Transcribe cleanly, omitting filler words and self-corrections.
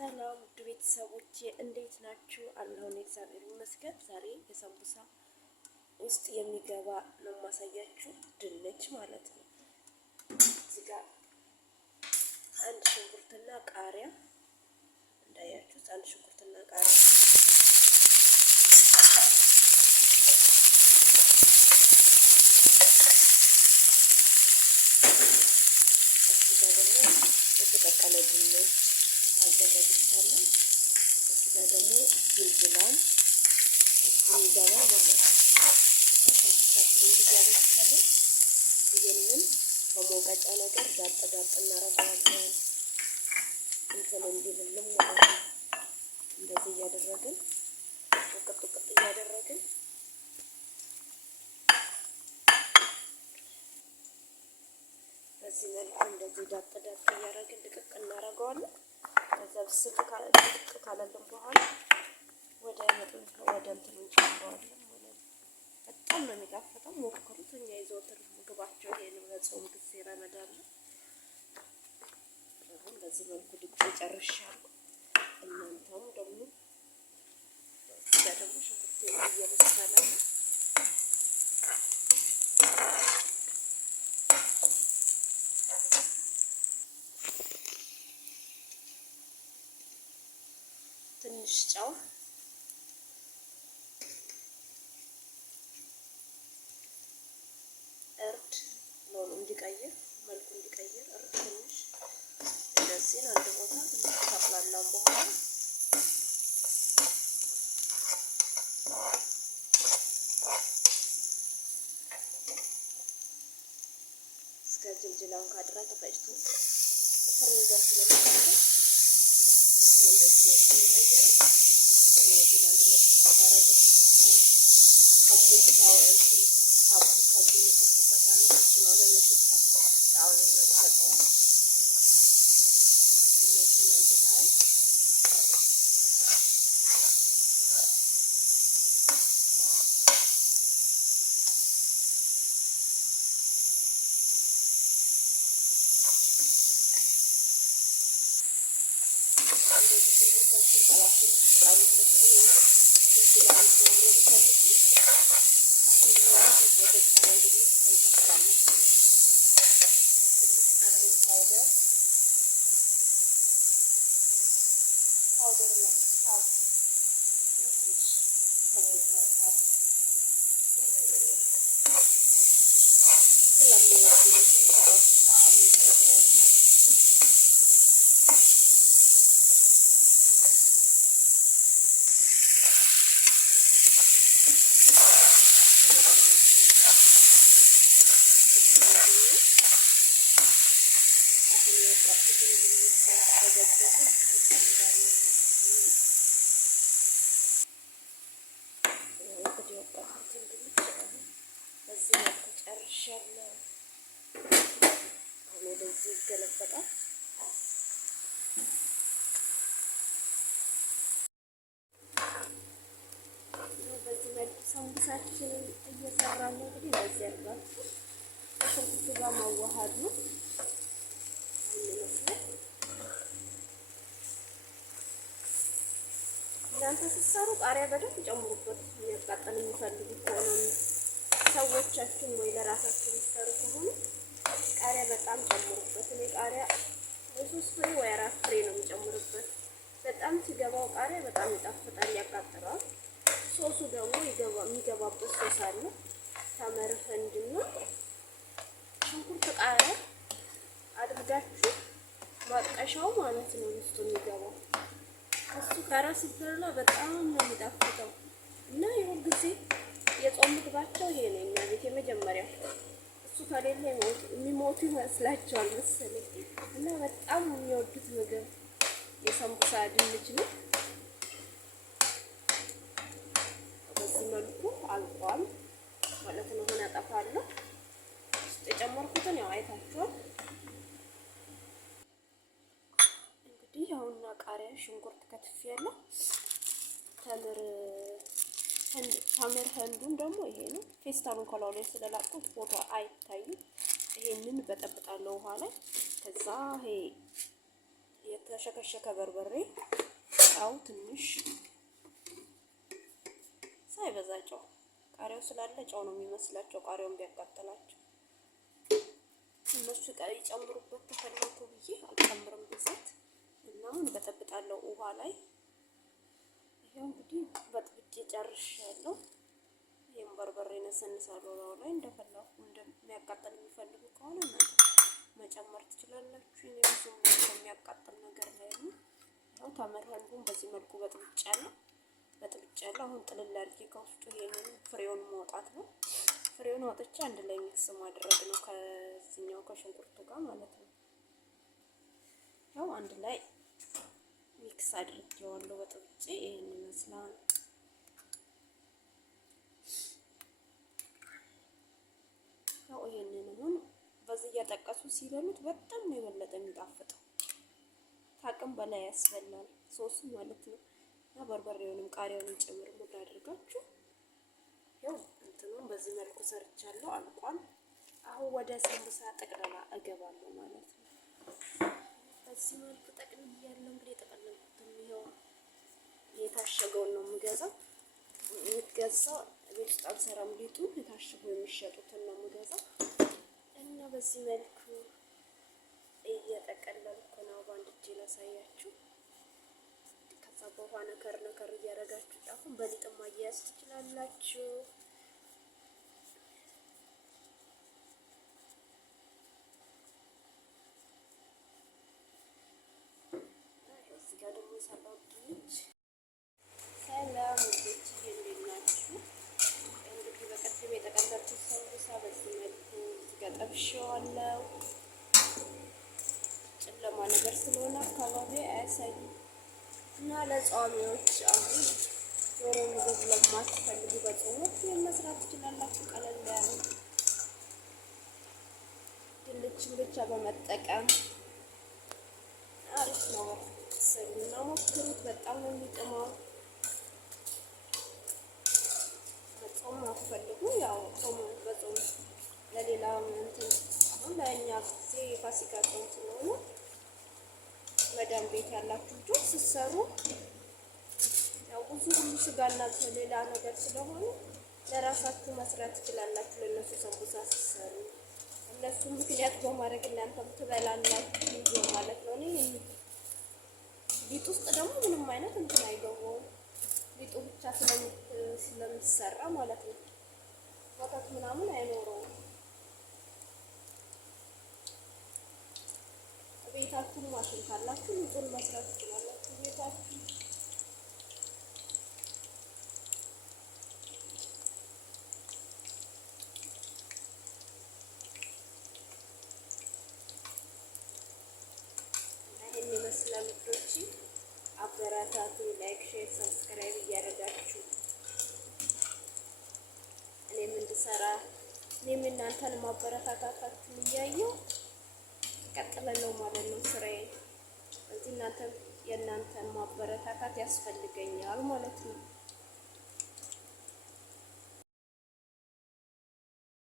ሰላም ውድ ቤተሰቦቼ እንዴት ናችሁ? አለሁኝ እግዚአብሔር ይመስገን። ዛሬ የሰንቡሳ ውስጥ የሚገባ ነው ማሳያችሁ፣ ድንች ማለት ነው። እዚህ ጋር አንድ ሽንኩርትና ቃሪያ እንዳያችሁት፣ አንድ ሽንኩርትና ቃሪያ እዚህ ጋር ደግሞ የተቀቀለ ድንች አዘጋጅቻለሁ። እዚህ ጋር ደግሞ ዝንጅብል የሚገባ ማለት ነው። ሽንኩርታችንን እንዲያበስላለን። ይህንን በሞቀጫ ነገር ዳጥ እናደርገዋለን እንትን እንዲልልን ማለት ነው። እንደዚህ እያደረግን ውቅጥ እያደረግን በዚህ መልኩ እንደዚህ ዳጥ እያደረግን ድቅቅ እናደርገዋለን። ከዛ ብስል ካለልን በኋላ ወደ እንትን እንጨምረዋለን ማለት ነው። በጣም ነው የሚጣፍጠው፣ ሞክሩት። እኛ የዘወትር ምግባቸው ይሄ ነው። በጾም ጊዜ ረመዳን ነው። አሁን በዚህ መልኩ ድቄ ጨርሻለሁ። እናንተም ደግሞ እዛ ደግሞ ሽንኩርት እየበሰለ ነው። ትንሽ ጨው፣ እርድ ነው እንዲቀይር መልኩ እንዲቀይር እርድ ትንሽ እንደዚህ አንድ ቦታ ትንሽ ካፍላላም በኋላ እስከ ጅልጅላውን ካድራ ተፈጭቶ ፍሪዘር ስለሚቀር ነው እንደዚህ መልኩ የሚቀየረው። እነዚህን አንድ ላይ ካረገ በኋላ ከሙን ታወንትን ከቡን ተከፈታለች ነው ለሽታ ጣውን ነው ተሰጠው። እነዚህን አንድ ላይ እንደዚህ ሽንኩርታችን ቀላቅለን ጣሉበት። ዝንጅብላውን ማብረብ ፈልጉ። አሁን ተፈጨ እንድንስ እንከፍታለን። ትንሽ ከምን ፓውደር ላይ ሀብ ትንሽ ከምን ሀብ ስለሚወዱ ነው ሰዎች ጣዕም ይሰጠዋል ማለት ነው። በዚህ መልኩ ጨርሻለሁ። አሁን ወደዚህ ይገለበጣል። በዚህ መልኩ ሰንቡሳችንን እየሰራን ነው። እንግዲህ በዚህ አድርጋችሁ ከሽንኩርቱ ጋር ማዋሃድ ነው። እናንተ ስትሰሩ ቃሪያ በደንብ ጨምሩበት። የሚያቃጥል የሚፈልጉ ከሆነ ሰዎቻችን ወይ ለራሳችሁ የሚሰሩ ከሆነ ቃሪያ በጣም ጨምሩበት። እኔ ቃሪያ ሶስት ፍሬ ወይ 4 ፍሬ ነው የሚጨምርበት። በጣም ሲገባው ቃሪያ በጣም ይጣፍጣል፣ ያቃጥላል። ሶሱ ደግሞ የሚገባበት ሶስ አለ። ተመር ህንድና ሽንኩርት ቃሪያ አድርጋችሁ ማጥቀሻው ማለት ነው ውስጡ የሚገባው እሱ ጋራ ሲበላ በጣም ነው የሚጣፍጠው። እና የሁል ጊዜ የጾም ምግባቸው ይሄ ነው። እኛ ቤት የመጀመሪያው እሱ ከሌለ የሚሞቱ ይመስላቸዋል መሰለኝ። እና በጣም የሚወዱት ምግብ የሰንቡሳ ድንች ነው። በዚህ መልኩ አልቋል ማለት ነው። ሆነ አጠፋለሁ። ውስጥ የጨመርኩትን ያው አይታችኋል። እንግዲህ ያውና ቃሪያ፣ ሽንኩርት ከትፌያለሁ። ተምር ህንዱን ደግሞ ይሄ ነው። ፌስታሉን ከላው ላይ ስለላጥኩት ፎቶ አይታይም። ይሄንን በጠብጣለሁ ውሃ ላይ። ከዛ ይሄ የተሸከሸከ በርበሬ፣ ጨው ትንሽ ሳይበዛ ጨው። ቃሪያው ስላለ ጨው ነው የሚመስላቸው ቃሪያውን ቢያቃጥላቸው እነሱ ይጨምሩበት ተፈለጉ ብዬ አልጨምርም ብዛት እና አሁን በጠብጣለሁ ውሃ ላይ። ይሄው እንግዲህ በጥብጬ ጨርሻለሁ። ይሄን በርበሬ ነሰንሳለሁ ላይ እንደፈለኩ እንደሚያቃጥል የሚፈልጉ ከሆነ እናንተ መጨመር ትችላላችሁ። እኔ ብዙም የሚያቃጥል ነገር ላይ ነው። ያው ተመረንጉን በዚህ መልኩ በጥብጫለሁ። አሁን ጥልል አድርጌ ከውስጡ ይሄንን ፍሬውን ማውጣት ነው። ፍሬውን አውጥቼ አንድ ላይ ሚክስ ማድረግ ነው ከዚህኛው ከሽንኩርቱ ጋር ማለት ነው። ያው አንድ ላይ ሚክስ አድርጌዋለሁ በጥብጬ። ይሄን ይመስላል። ያው ይሄንን አሁን በዚህ እያጠቀሱ ሲበሉት በጣም ነው የበለጠ የሚጣፍጠው። ታቅም በላይ ያስበላል ሶሱ ማለት ነው። እና በርበሬውንም ቃሪያውንም ጨምር ሙድ አድርጋችሁ ያው እንትኑን በዚህ መልኩ ሰርቻለሁ። አልቋል። አሁን ወደ ሰንቡሳ ጠቅላላ እገባለሁ ማለት ነው። በዚህ መልኩ ጠቅልያለሁ። እንግዲህ የጠቀለልኩትን ይኸው የታሸገውን ነው የምገዛው። የምትገዛው ቤት ውስጥ አልሰራም። ሊጡን የታሸገው የሚሸጡትን ነው የምገዛው እና በዚህ መልኩ እየጠቀለልኩ ነው። በአንድ እጄ ላሳያችሁ። ከዛ በኋላ ነከር እያደረጋችሁ ጫፉን በሊጥም ማያያዝ ትችላላችሁ። እዚህ ጋር ደግሞ የሰራው ድንች። ሰላም ውዶች እንዴት ናችሁ? እንግዲህ በቀደም የጠቀለልኩት ሰንቡሳ በዚህ መልኩ ጠብሼዋለሁ። ጨለማ ነገር ስለሆነ አካባቢ አያሳይም እና ለጿሚዎች አሁን ዶሮ ምግብ ለማትፈልጉ በጾሞች መስራት ትችላላችሁ። ቀለል ያለ ድንችን ብቻ በመጠቀም አሪፍ ነው። ስሩና ሞክሩት። በጣም ነው የሚጥመው። በጾም አትፈልጉ ያው ጾም በጾም ለሌላ እንትን አሁን ለእኛ ጊዜ የፋሲካ ጾም ስለሆነ መዳም ቤት ያላችሁ ልጆች ስትሰሩ ያው ብዙ ስጋና ሌላ ነገር ስለሆነ ለራሳችሁ መስራት ትችላላችሁ። ለነሱ ሰንቡሳ ስትሰሩ እነሱ ምክንያት በማድረግ እናንተም ትበላላችሁ ማለት ነው። እኔ ሊጥ ውስጥ ደግሞ ምንም አይነት እንትን አይገባውም። ሊጡ ብቻ ስለሚሰራ ማለት ነው። ወተት ምናምን አይኖረውም። ቤታችሁ ማሽን ካላችሁ ሊጡን መስራት ትችላላችሁ ቤታችሁ። ይሄን ይመስላል ልጆች። አበረታቱ። ላይክ፣ ሼር፣ ሰብስክራይብ እያደረጋችሁ እኔም እንድሰራ እኔም እናንተን ማበረታታታችሁን እያየሁ ቀጥላለሁ ማለት ነው ስራዬ። እዚህ የእናንተን ማበረታታት ያስፈልገኛል ማለት ነው።